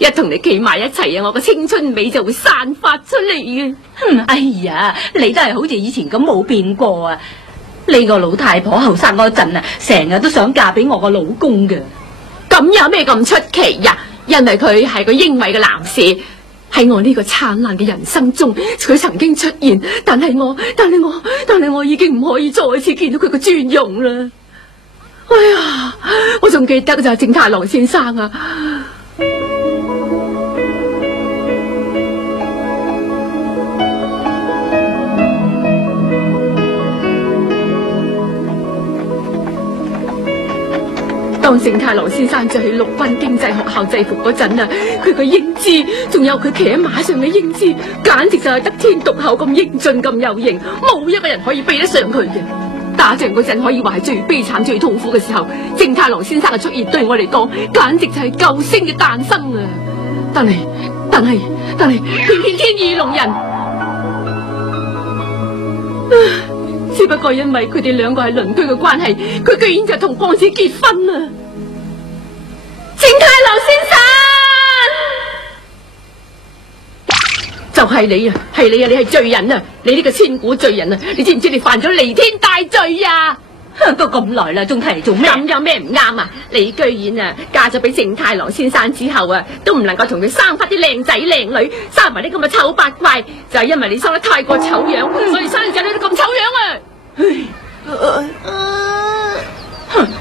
一同你企埋一齊啊，我個青春味就會散發出嚟嘅。哎呀，你都係好似以前咁冇變過啊！呢個老太婆後生嗰陣啊，成日都想嫁俾我個老公嘅。咁有咩咁出奇呀？因為佢係個英偉嘅男士，喺我呢個燦爛嘅人生中，佢曾經出現，但係我已經唔可以再次見到佢個尊容啦。哎呀，我仲記得就係正太郎先生啊。當正太郎先生着起陸軍經濟學校制服嗰陣啊，佢個英姿，仲有佢騎喺馬上嘅英姿，簡直就係得天獨厚咁英俊咁有型，冇一個人可以比得上佢嘅。打仗嗰陣可以話係最悲慘最痛苦嘅時候，正太郎先生嘅出現對我嚟講，簡直就係救星嘅誕生啊！但係偏偏天意弄人，只不過因為佢哋兩個係鄰居嘅關係，佢居然就同光子結婚啦！正太郎先生，就係你啊！係你啊！你係罪人啊！你呢個千古罪人啊！你知唔知你犯咗彌天大罪啊？都咁耐啦，仲提嚟做咩？咁有咩唔啱啊？你居然啊嫁咗俾正太郎先生之後啊，都唔能夠同佢生翻啲靚仔靚女，生埋啲咁嘅醜八怪，就係因為你生得太過醜樣，所以生仔女都咁醜樣啊！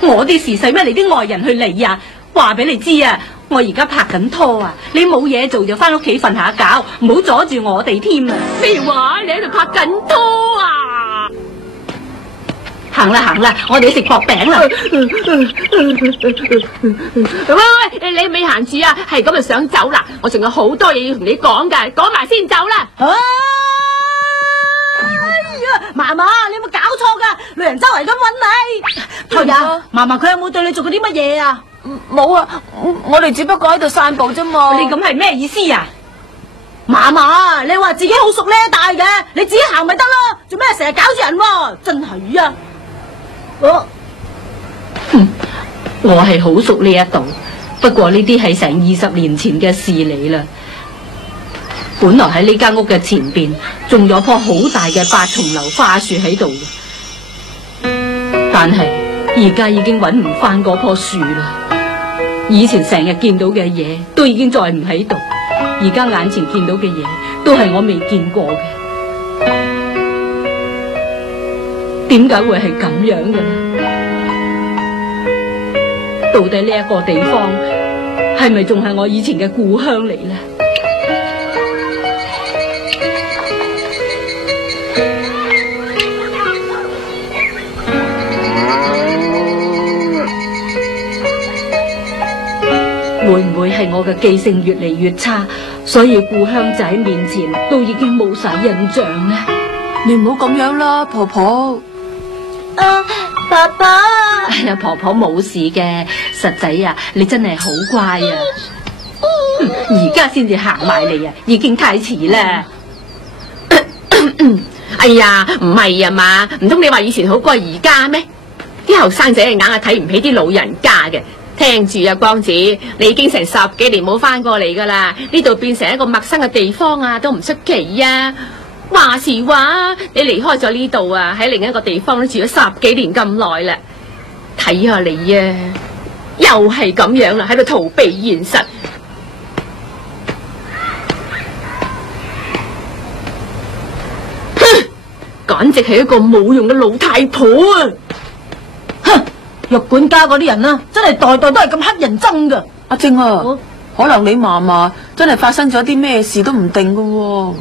我啲事使咩你啲外人去理啊？話俾你知啊，我而家拍緊拖啊，你冇嘢做就翻屋企瞓下覺，唔好阻住我哋添啊！咩話？你喺度拍緊拖啊？行啦，我哋食薄餅啦。喂，你未行住啊？係咁就想走啦？我仲有好多嘢要同你講噶，講埋先走啦。哎呀，嫲嫲，你有冇搞錯噶？女人周圍咁揾你。係啊，嫲嫲佢有冇對你做過啲乜嘢啊？冇啊，我哋只不過喺度散步啫嘛。你咁係咩意思啊？嫲嫲，你話自己好熟呢一帶嘅，你自己行咪得咯，做咩成日搞住人喎？真係啊！我係好熟呢一度，不過呢啲係成20年前嘅事嚟啦。本來喺呢間屋嘅前邊種咗棵好大嘅8重樓花樹喺度，但係而家已經揾唔翻嗰棵樹啦。以前成日見到嘅嘢都已經再唔喺度，而家眼前見到嘅嘢都係我未見過嘅。點解會係咁樣嘅呢？到底呢一個地方係咪仲係我以前嘅故鄉嚟呢？會唔會係我嘅記性越嚟越差，所以故鄉仔面前都已經冇晒印象呢？你唔好咁樣啦，婆婆。爸爸，哎呀，婆婆冇事嘅，實仔啊，你真係好乖啊！而家先至行埋嚟啊，已經太遲啦。哎呀，唔係啊嘛，唔通你話以前好過而家咩？啲後生仔硬係睇唔起啲老人家嘅。聽住啊，光子，你已經成10幾年冇翻過嚟噶啦，呢度變成一個陌生嘅地方啊，都唔出奇啊！話時話，你離開咗呢度啊，喺另一個地方都住咗10幾年咁耐啦。睇下你啊，又係咁樣啦，喺度逃避現實。哼，簡直係一個冇用嘅老太婆啊！哼，玉管家嗰啲人啊，真係代代都係咁乞人憎噶。阿晶啊，可能你嫲嫲真係發生咗啲咩事都唔定噶喎。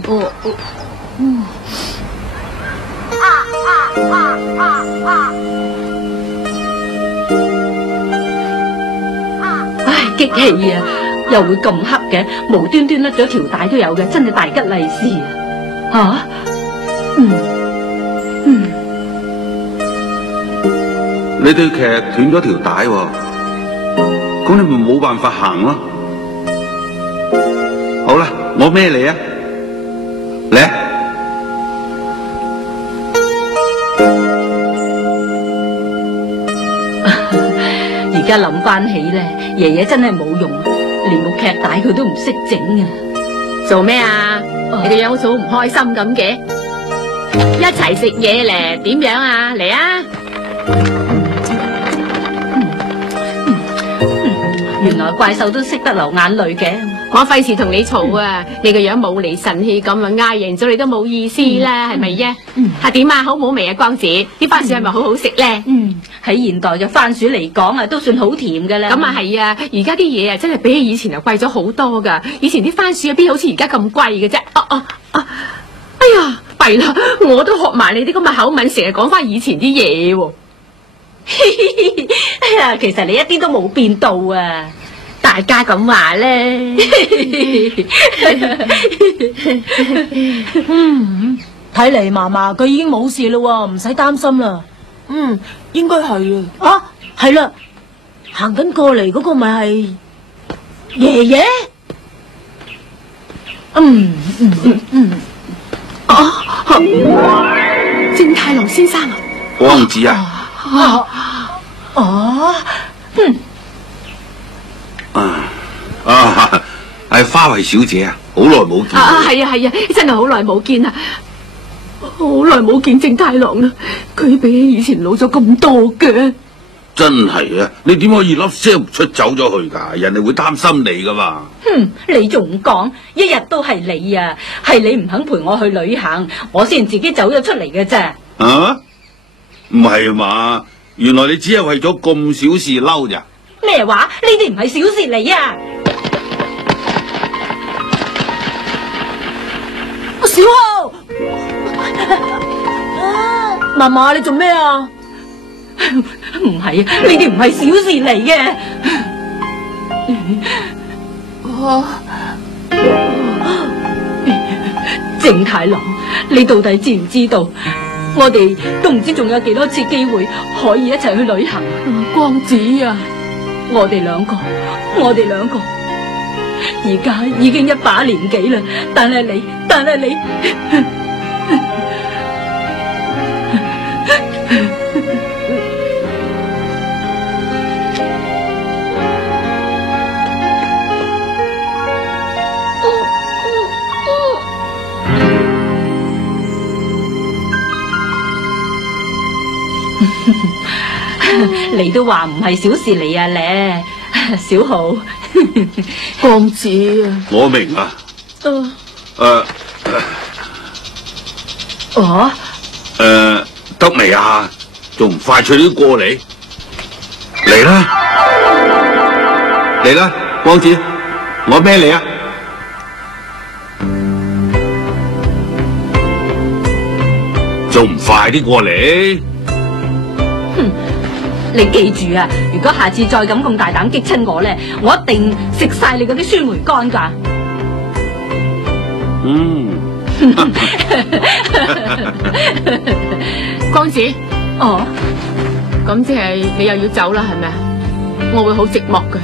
唉，激氣啊！又會咁黑嘅，無端端甩咗條帶都有嘅，真係大吉利是啊！你對劇斷咗條帶喎，咁你咪冇辦法行咯。好啦，我孭你啊，嚟啊！而家諗翻起咧，爺爺真係冇用。連部劇帶佢都唔識整啊！做咩啊？你個樣好似好唔開心咁嘅，一齊食嘢咧，點樣啊？嚟啊！原來怪獸都識得流眼淚嘅。我費事同你嘈啊！你個樣冇厘神氣咁啊，嗌贏咗你都冇意思啦，係咪啫？係點啊？好唔好味啊？光子，啲番薯係咪好好食咧？喺現代嘅番薯嚟講啊，都算好甜噶啦。咁啊係啊！而家啲嘢啊，真係比起以前啊貴咗好多噶。以前啲番薯啊，邊好似而家咁貴嘅啫？哎呀，弊啦！我都學埋你啲咁嘅口吻，成日講翻以前啲嘢喎。哎呀，其實你一啲都冇變到啊！大家咁話咧，睇嚟嫲嫲佢已經冇事咯，唔使擔心啦。應該係啊。啊，係啦，行緊過嚟嗰個咪係爺爺。正太郎先生啊，光子啊，係花慧小姐啊，好耐冇見。係啊，真係好耐冇見啊，好耐冇見正太郎啦，佢比起以前老咗咁多嘅。真係啊，你點可以粒聲唔出走咗去噶？人哋會擔心你噶嘛。你仲講，一日都係你啊，係你唔肯陪我去旅行，我先自己走咗出嚟嘅啫。啊？唔係嘛？原來你只係為咗咁小事嬲咋？咩話？呢啲唔係小事嚟啊！小豪，嫲嫲你做咩啊？唔係啊，呢啲唔係小事嚟嘅。正太郎，你到底知唔知道？我哋都唔知仲有幾多次機會可以一齊去旅行。光子啊，我哋兩個，而家已經一把年紀啦。但係你。你都話唔係小事嚟啊咧，小豪。光子啊，我明啊。得未啊？仲唔快脆啲過嚟？嚟啦，光子，我孭你啊！仲唔快啲過嚟？你記住啊！如果下次再咁大膽激親我咧，我一定食晒你嗰啲酸梅乾噶。光子，咁即係你又要走啦，係咪啊？我會好寂寞噶。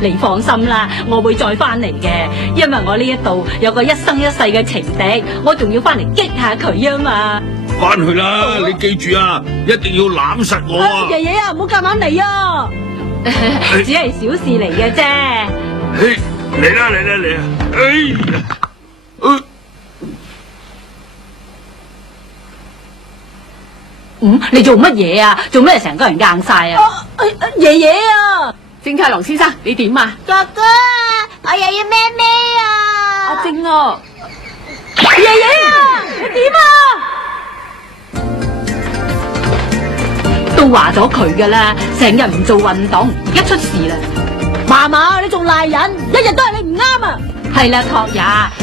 你放心啦，我會再翻嚟嘅，因為我呢一度有個一生一世嘅情敵，我仲要翻嚟激下佢啊嘛。翻去啦，你記住啊，一定要攬實我啊！爺爺啊，唔好夾硬嚟啊！只係小事嚟嘅啫。嚟啦！你做乜嘢啊？做咩成個人硬晒啊？爺爺啊！正太郎先生，你點啊？哥哥啊，我又要咩啊？阿正啊，爺爺啊，你點啊？都話咗佢噶啦，成日唔做運動，而家出事啦！嫲嫲，你仲賴人，一日都係你唔啱啊！係啦，托也，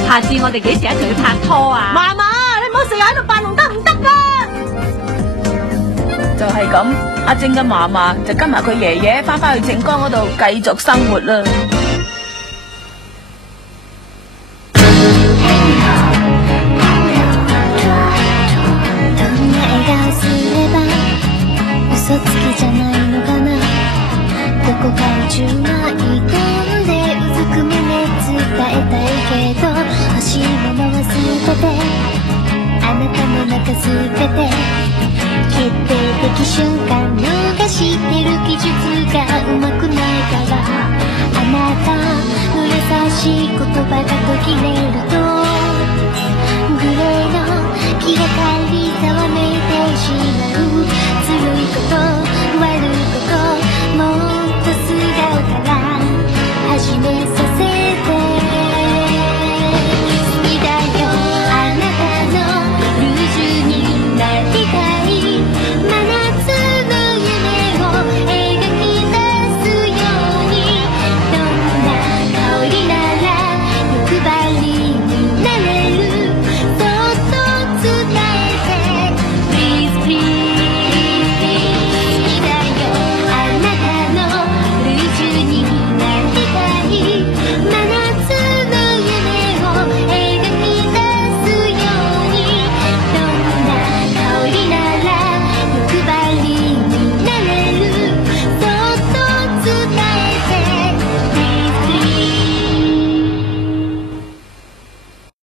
下次我哋幾時一齊去拍拖啊？嫲嫲，你唔好成日喺度扮龍得唔得啊？就係咁，阿正嘅嫲嫲就跟埋佢爺爺翻去靜岡嗰度繼續生活啦。嘘つきじゃないのかな、どこかに注がい込んでうずく胸伝えたいけど欲しいものは全てあなたの中全て決定的瞬間逃してる技術がうまくないからあなたしい言葉が途切れるとグレーの気がかりざわめいてしまう